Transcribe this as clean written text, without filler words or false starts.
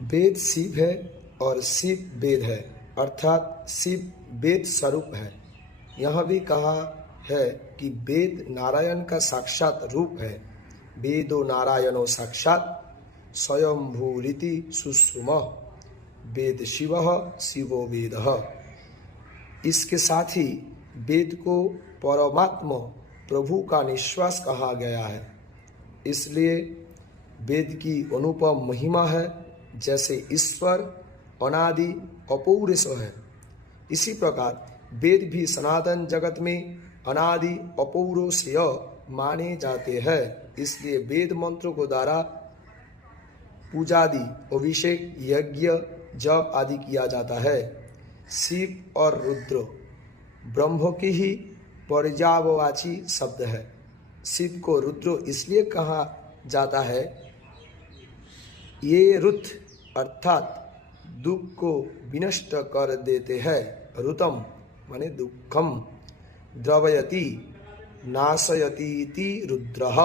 वेद शिव है और शिव वेद है, अर्थात शिव वेद स्वरूप है। यह भी कहा है कि वेद नारायण का साक्षात रूप है। वेदो नारायणो साक्षात स्वयंभूरिति सुषुमः वेद शिवः शिवो वेदः। इसके साथ ही वेद को परमात्मा प्रभु का निश्वास कहा गया है। इसलिए वेद की अनुपम महिमा है। जैसे ईश्वर अनादि अपौरुष है, इसी प्रकार वेद भी सनातन जगत में अनादि अपौरुषेय माने जाते हैं। इसलिए वेद मंत्रों को द्वारा पूजादि, अभिषेक, यज्ञ, जप आदि किया जाता है। शिव और रुद्र ब्रह्म की ही पर्यायवाची शब्द है। शिव को रुद्र इसलिए कहा जाता है, ये रुद्र अर्थात दुख को विनष्ट कर देते हैं। रुतम माने दुखम, द्रवयति नाशयति रुद्रः।